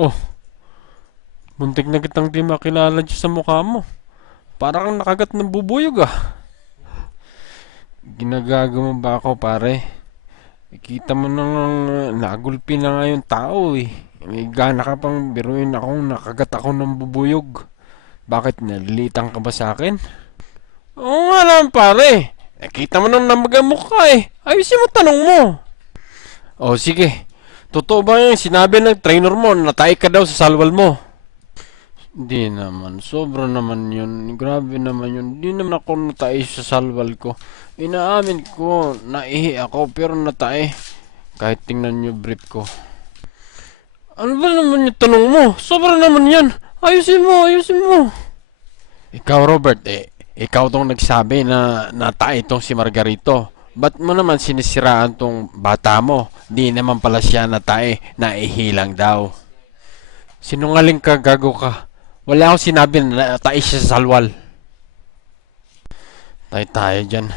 Oh, muntik na kitang di makilala dyan sa mukha mo. Para kang nakagat ng bubuyog ah. Ginagago mo ba ako pare? Kita mo nang nagulpi na nga yung tao eh. May gana ka pang biruin akong nakagat ako ng bubuyog. Bakit nalilitan ka ba sa akin? Oo nga naman pare. Kita mo nang namagamok ka eh. Ayusin mo tanong mo. O sige. Totoo ba yung sinabi ng trainer mo na natay ka daw sa salwal mo? Hindi naman, sobra naman yun. Grabe naman yun. Hindi naman ako natay sa salwal ko. Inaamin ko, naihi ako pero natay. Kahit tingnan nyo brief ko. Ano ba naman yung tanong mo? Sobra naman yan. Ayusin mo, ayusin mo. Ikaw Robert, ikaw tong nagsabi na natay itong si Margarito. Ba't mo naman sinisiraan tong bata mo? Di naman pala siya natay, naihi lang daw. Sinungaling ka, gago ka. Wala akong sinabi na natay siya sa salwal. Tayo tayo dyan.